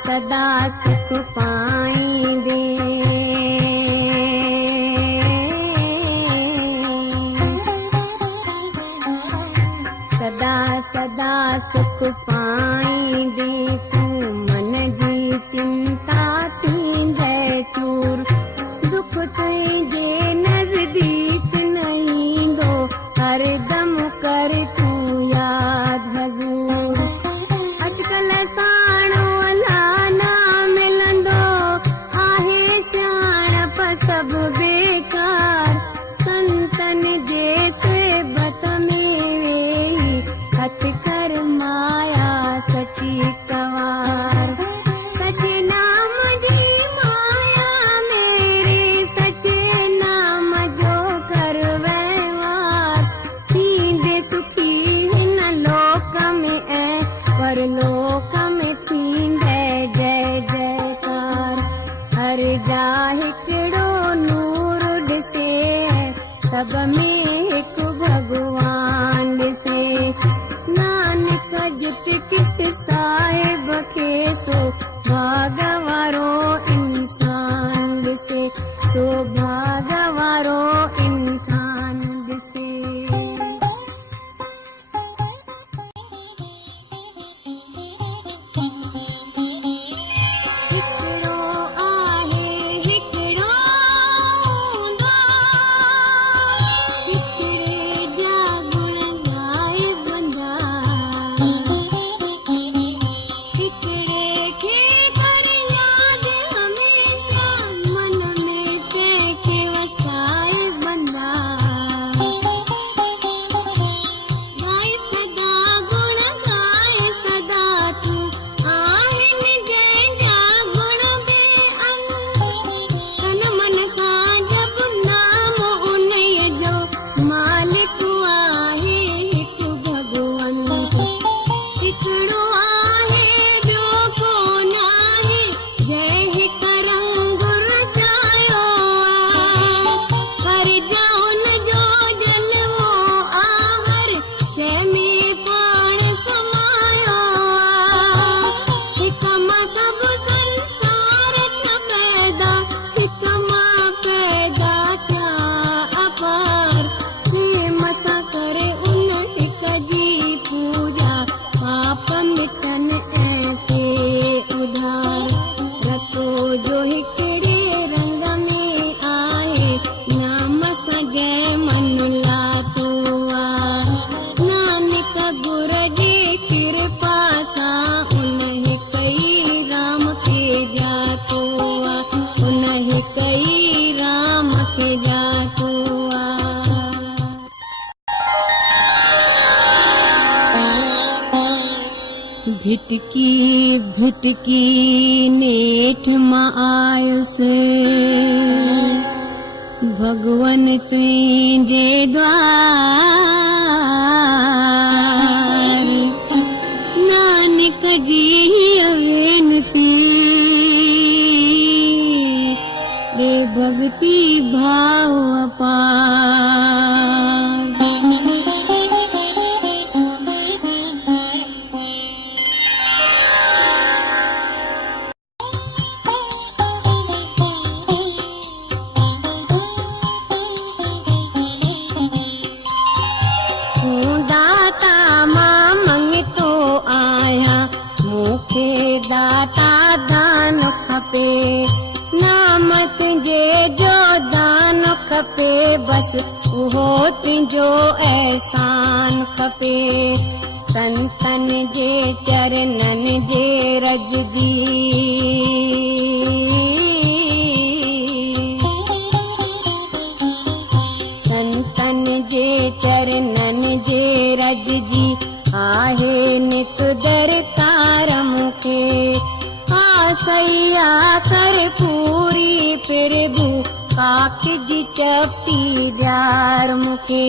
सदा सुख पाईंदे। सदा सदा सुख पाईंदे तू मन जी चिंता थींदे चूर। दुख तुझे नजदीक नहीं दो हर दम कर तू याद हजूर। अटकल साणो अला ना मिलंदो आहे सियाणप सब बेकार। संतन जे सेबत में वेही हथ कर माया सची कवार। सचे नाम जी माया मेरे सचे नाम जो कर व्यवहार। थींदे सुखी हिन लोक में ऐं परलोक में थींदे जय जयकार। हर जा हिकिड़ो नूर ॾिसे सब में हिकु भगवान ॾिसे। नानक जित कित साहिब खे सो भाग वारो इंसान ॾिसे। सो भाग वारो इंसान ॾिसे। भिटकी भिटकी नेठ मां आयुस भगवन तुझे द्वार। नानक जी अवेनती दे भक्ति भाव अपार। दाता दान खपे नाम तुझे जो दान खपे बस उहो तुझो एहसान खपे। संतन जे चरणन जे रज जी संतन जे चरणन जे रज जी आहे नित दरकार मुखे। आसैया कर पूरी प्रभु काख जी चपटी ॾियार मुखे।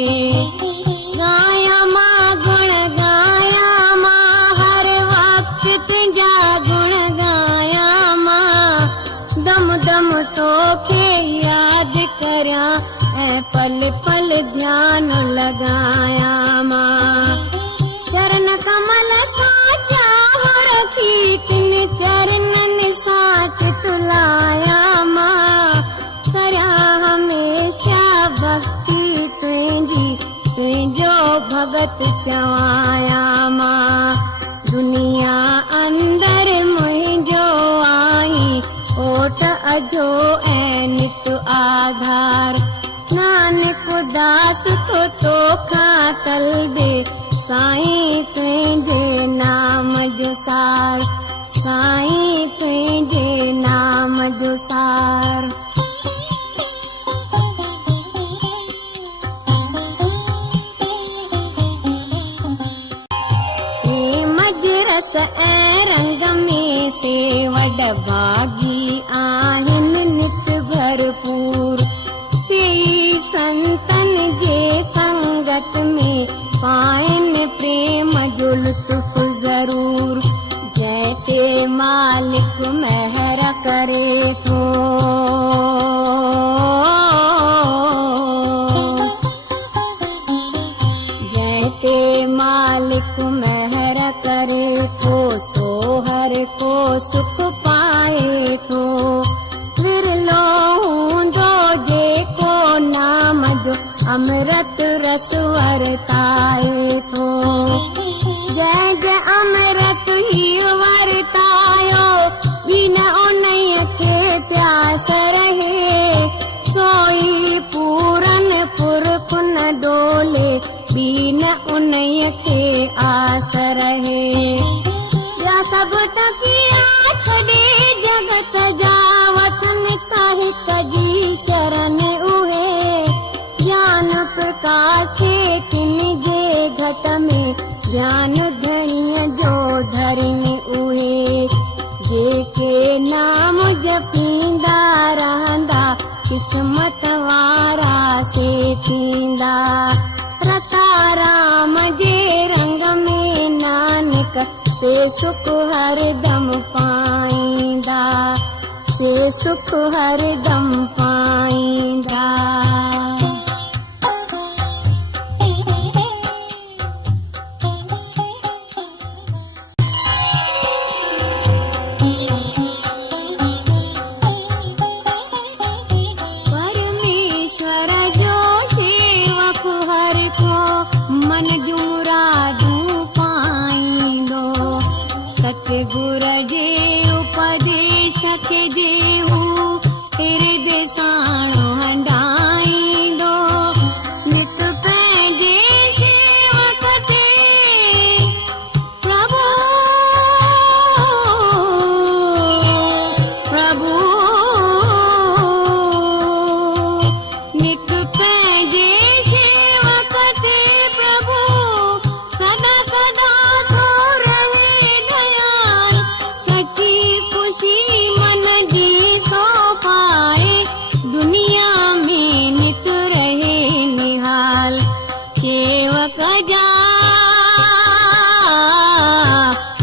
गाया मां गुण गाया मां हर वक्त तुंहिंजा गुण गाया मां। दम दम तोखे याद करियां ऐं पल पल ध्यान लगाया मां। चरण कमल सां चाह रखी तिन चरणन मत चवाया मां दुनिया अंदर मुंहिंजो आई ओट अजो ऐं नित आधार नानक दास को तोखा तलबे साईं तुंहिंजे नाम जो सार साईं तुंहिंजे नाम जो सार मजरस ऐं रंग में से वॾ भागी आहिनि नित भरपूर से संतन जे संगत में पाइनि प्रेम जो लुत्फ़ ज़रूर जंहिं ते मालिक महर करे थो जंहिं ते मालिक महर करे थो सो हर को सुख पाए थो विरलो हूंदो जेको नाम जो अमृत रस वरताए थो जय जय अमृत ही वरतायो बिन उन्हीअ खे प्यास रहे सोई पूरन पुरख न डोले बिन उन्हीअ खे आस रहे सब तकिया छॾे जगत जा वठनि त हिक जी शरण उहे ज्ञान प्रकाश थे किन जे घट में ज्ञान धणीअ जो धरिनि उहे जेके नाम जपींदा रहंदा किस्मत वारा से थींदा रता राम जे रंग में नानक से सुख हरदम पाईंदा से सुख हरदम पाईंदा परमेश्वर जो सेवक हर को मन जूं मुरादूं पाईंदो सतगुर जे उपदेश खे जेहू हृदय साणो हंडाईंदो नित पंहिंजे सेवक ते प्रभु प्रभु नित पंहिंजे सेवक ते प्रभु सदा सदा थो रहे दयाल सची खुशी मन जी सो पाए दुनिया में नित रहे निहाल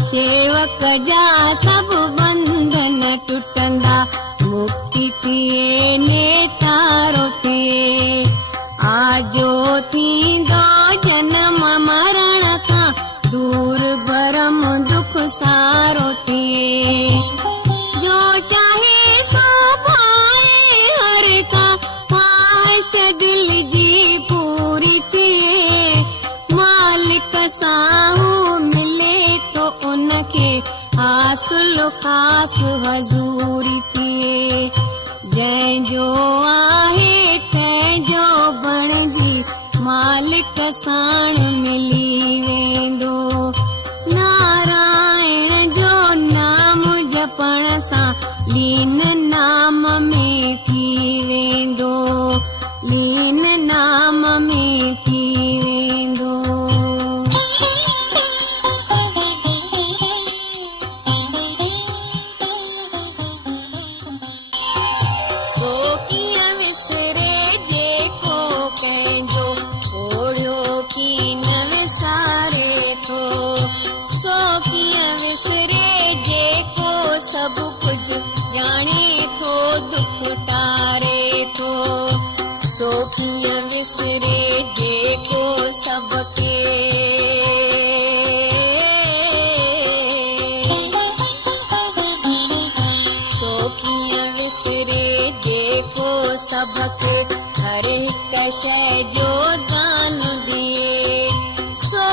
सेवक जा सब बंधन टुटंदा मुक्ति थिए नेतारो थिए आजो थींदो जन्म मरण खां दूर भरम दुख सारो थिए जो चाहे सो पाए हर का ख्वाहिश दिल जी पूरी थिए मालिक साहू मिले तो उनके हासिल खास हजूरी थिए जंहिंजो आहे तंहिंजो बणजी मालिक साण मिली वेंदो नारायण जो नाम जपण सां लीन नाम में थी वेंदो लीन नाम में थी वेंदो सो कीअं विसरे जेको कंहिंजो ओढ़ियो की न विसारे थो सो कीअं विसरे जेको सभु कुझु ॼाणे थो दुख टारे थो सो कीअं विसरे जेको सबके सो कीअं विसरे जेको सबके हर हिक शइ जो दान ॾिए सो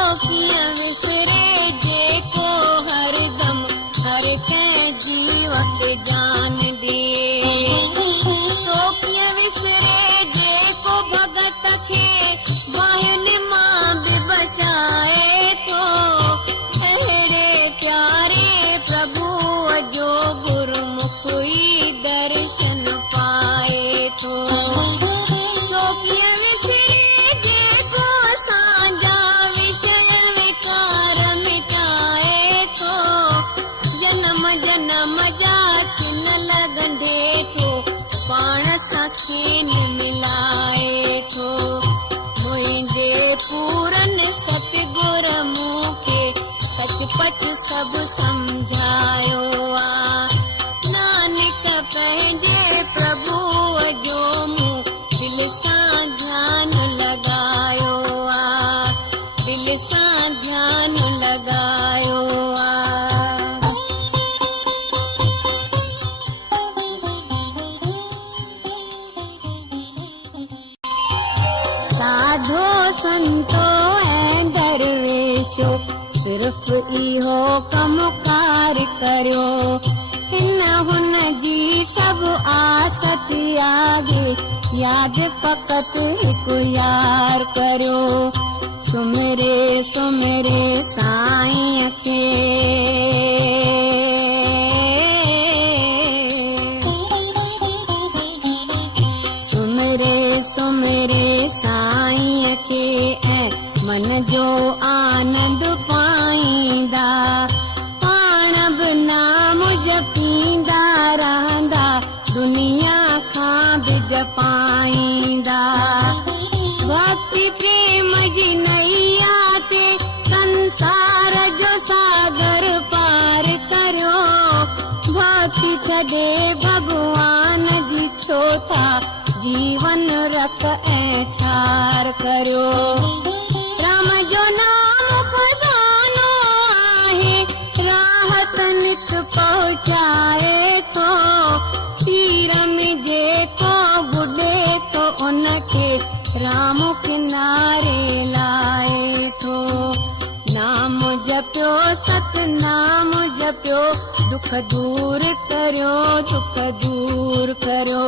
करियो, हिन हुन जी सब आस त्यागे, याद फकत हिकु यार करियो। सुमिरे सुमिरे साईं खे, सुमिरे सुमिरे साईं खे, ऐं मन जो आनंद पाईंदा, पाण बि नाम जपींदा रहंदा, दुनिया खां बि जपाईंदा। भक्ति प्रेम जी नैया ते संसार जो सागर पार करियो, भक्ति छॾे भगवान जी छो था, जीवन रख ऐं छार करियो। राम जो नाम फसानो आहे, राहत नित पहुचाए थो, सीर में जेको बुॾे थो उनखे राम किनारे लाए थो। नाम जपियो सतनाम जपियो, दुख दूर करियो, दुख दूर करियो।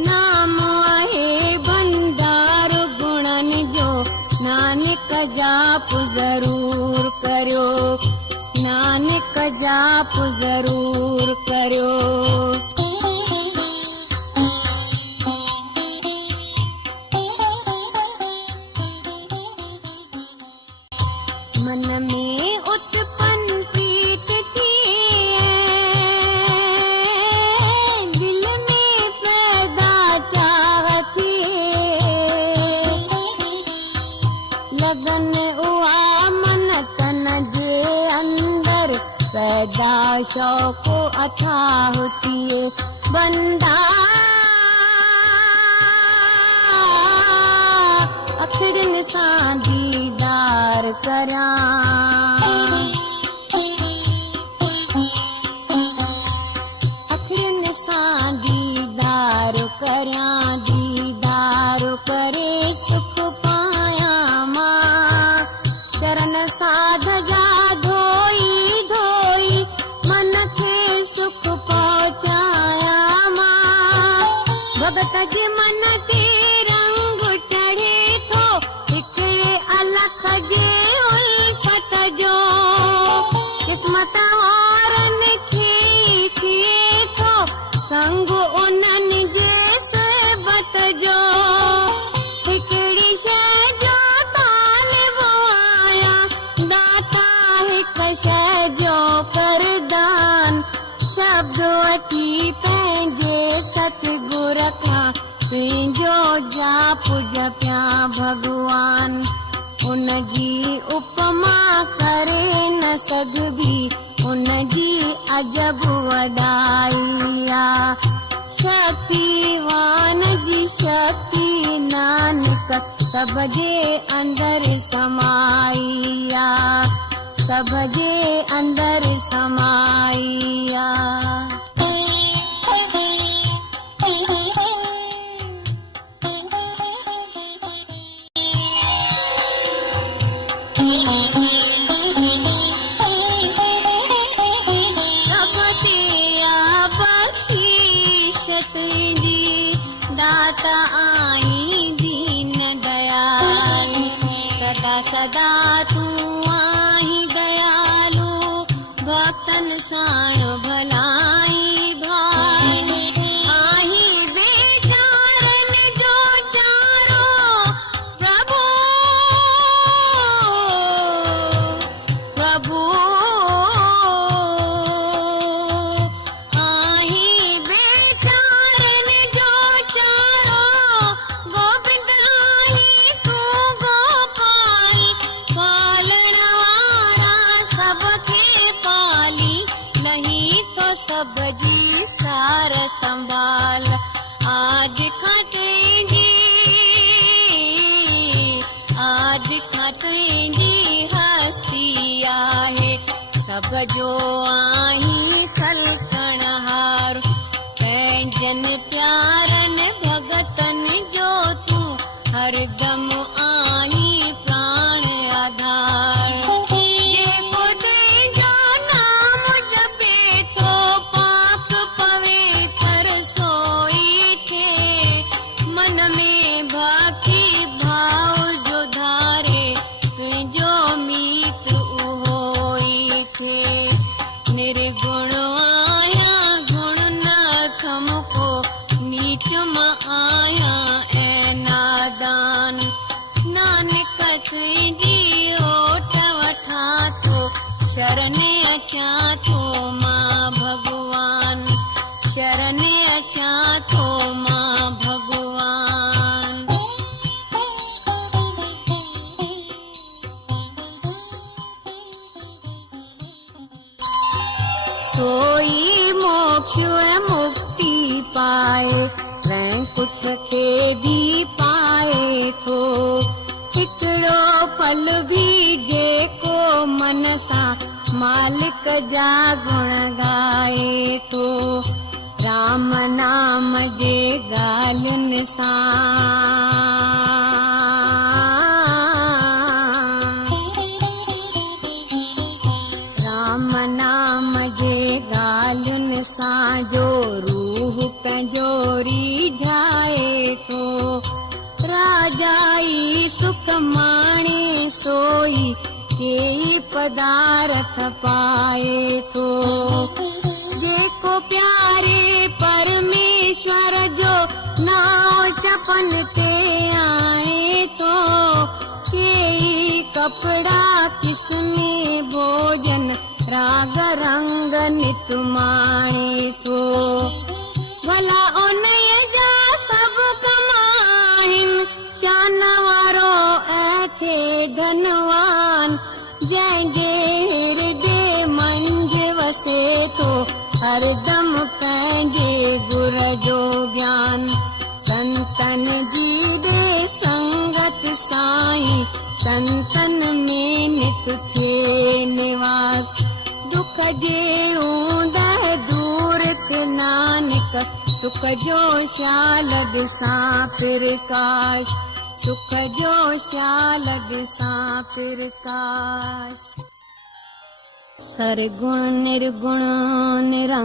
नाम आहे भंडार गुणन जो, नानक जाप जरूर करियो, नानक जाप जरूर करियो। मन में उत्पन्न प्रीत थी, दिल में पैदा चाहत थी, लगन उहा मन तन जे अंदर, पैदा शौक़ अथाह थिए, बंदा अखिड़िन सां दीदार करियां, अखिड़िन सां दीदार करियां, दीदार करे सुख पायां मां। चरण साध जा धोई धोई, मन खे सुख पहुचायां मां। भगत जे मन ते रंग चढ़े थो, हिकिड़े अलख जे उल्फत जो, किस्मत वारनि खे थिए थो संग उन्हनि जे सोहबत जो। हिकिड़ी शइ जो तालिब आहियां, दाता हिक शइ जो करदान, शब्द वठी पंहिंजे सतगुर खां, पंहिंजो जाप जपियां भगवान। उन जी उपमा करे न सघबी, उन जी अजब वॾाई आ। शक्तिवान जी शक्ति नानक सब जे अंदर समाई आ, सब जे अंदर समाई आ। दाता आई दीन दयालु, सदा सदा तू आही दयालु, भक्तन साण भलाई भाई, आही बेचारन जो चारो प्रभु, प्रभु सब जी सार संभाल। आदि खां तुंहिंजी हस्ती आहे, सब जो आहीं खलकण हार। कंहिंजन प्यारन भगतन जो तूं हरदम आहीं प्राण आधार। जेको तुंहिंजो नाम जपे मां आया ऐं नादान। नानक तुंहिंजी ओट वठां थो, शरण अचां थो मां भगवान, शरण अचां थो मां भगवान। सोई मोक्ष मुक्ति पाए, वैकुंठ खे भी पाए थो। हिकिड़ो फल भी जेको मन सां मालिक जा गुण गाए थो, राम नाम जे ॻाल्हियुनि सां। राम नाम जे ॻाल्हियुनि सां जो रूह पंहिंजो रिझाए थो, राजाई सुख माणे सोई केई पदार्थ पाए थो। जेको प्यारे परमेश्वर जो नाव चपन ते आए थो, केई कपड़ा किस्मे भोजन राग रंग नित माणे थो। भला उन जा सभु कमाहिन, शान वारो ऐं धनवान, जंहिंजे हृदय मंझ वसे थो हरदम पंहिंजे गुर जो ज्ञान। संतन जी दे संगत साईं, संतन में नित थिए निवास। दुख जे ऊंदह दूर थ नानक, सुख जो शाल ॾिसां प्रकाश, सुख जो शाल ॾिसां प्रकाश। सरगुण निर्गुण निरंकार,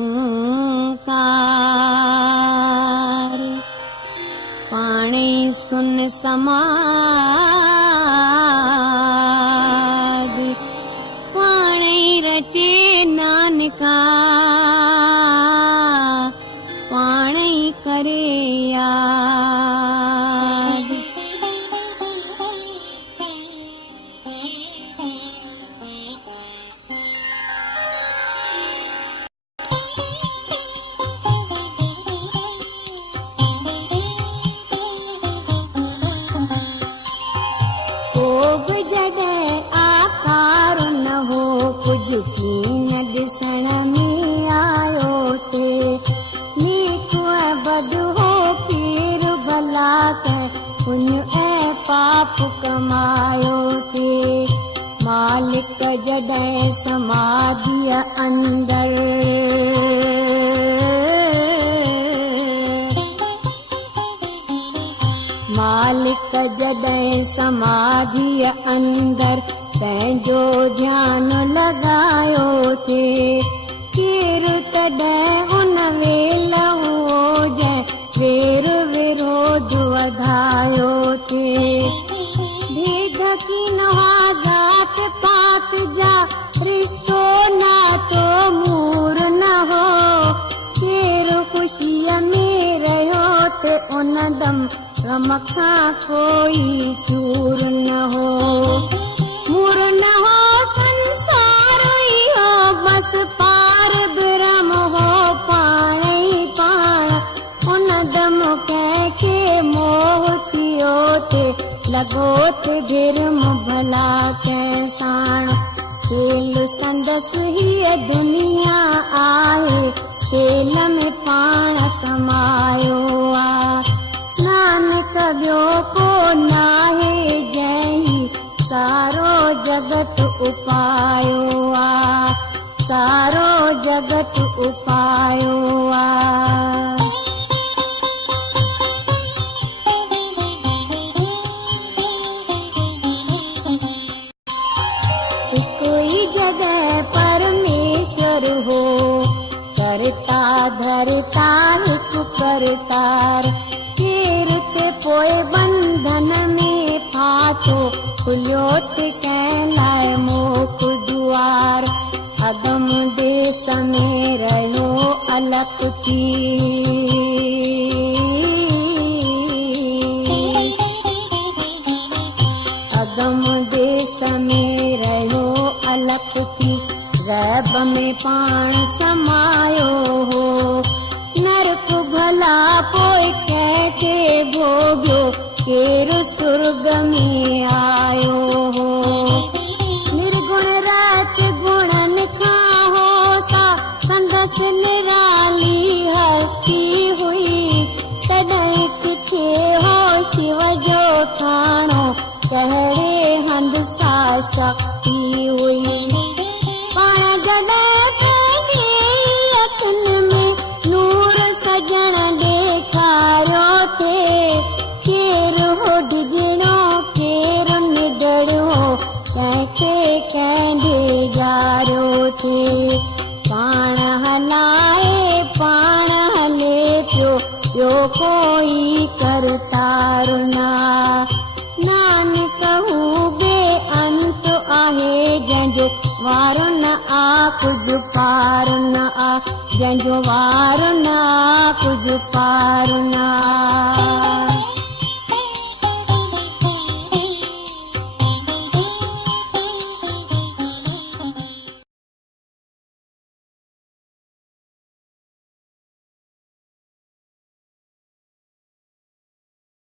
पाणे सुन समाधि, पाणे रचे नानका, पाणे करे याद। जगह आकार न हो, कुछ कीअं ॾिसण में आयो थे। नीक बद हो पीर भला त, पुण्य ऐं पाप कमायो थे। मालिक जॾहिं समाधिअ अंदर, मालिक जॾहिं समाधिअ अंदर पंहिंजो ध्यान लॻायो थे। केर तॾहिं उन वेल हुओ जंहिं वेर विरोध वधायो थे। भेद कीन हुआ ज़ात पात जा, रिश्तो नातो मूर न हो। केर ख़ुशीअ में रहियो थे उन दम, गम खां कोई चूर न हो। मूर न हो संसार इहो, बस पार ब्रह्म हो पाण ई पाण। उन दम कंहिंखे मोह थियो थे, लॻो थे भिरम भला कंहिं साण। खेल संदसि हीअ दुनिया आहे, खेल में पाण समायो आ। नानक ॿियो को नाहे जंहिं सारो जगत उपायो आ, सारो जगत उपायो आ। कोई जगह परमेश्वर हो, करता धरता हिकु करतार। केर थे पोइ बंधन में फाथो, खुलियो थे कंहिं लाइ मोख दुआर। अगम देश में रहियो अलख थी, पाण समायो हो। नरक भला पोइ कंहिंखे भोॻियो, केरु सुर्ग में आयो हो। निर्गुण रात गुणनि खां हो सा संदसि निराली हस्ती हुई। तॾहिं किथे हो शिव जो थाणो, कहिड़े हंध सा शक्ति हुई। पाण जॾहिं पंहिंजी अखियुनि में नूर सजण ॾेखारियो थे, केरु हो डिॼणो केरु निडड़ो, कंहिंखे कंहिंजे जारियो थे। पाण हलाए पाण हले पियो, ॿियो कोई करतार ना। नानक हू बे अंत आहे, जंहिंजो वार न आ कुझु पार न आ, जंहिंजो वार न आ कुझु पार न आ।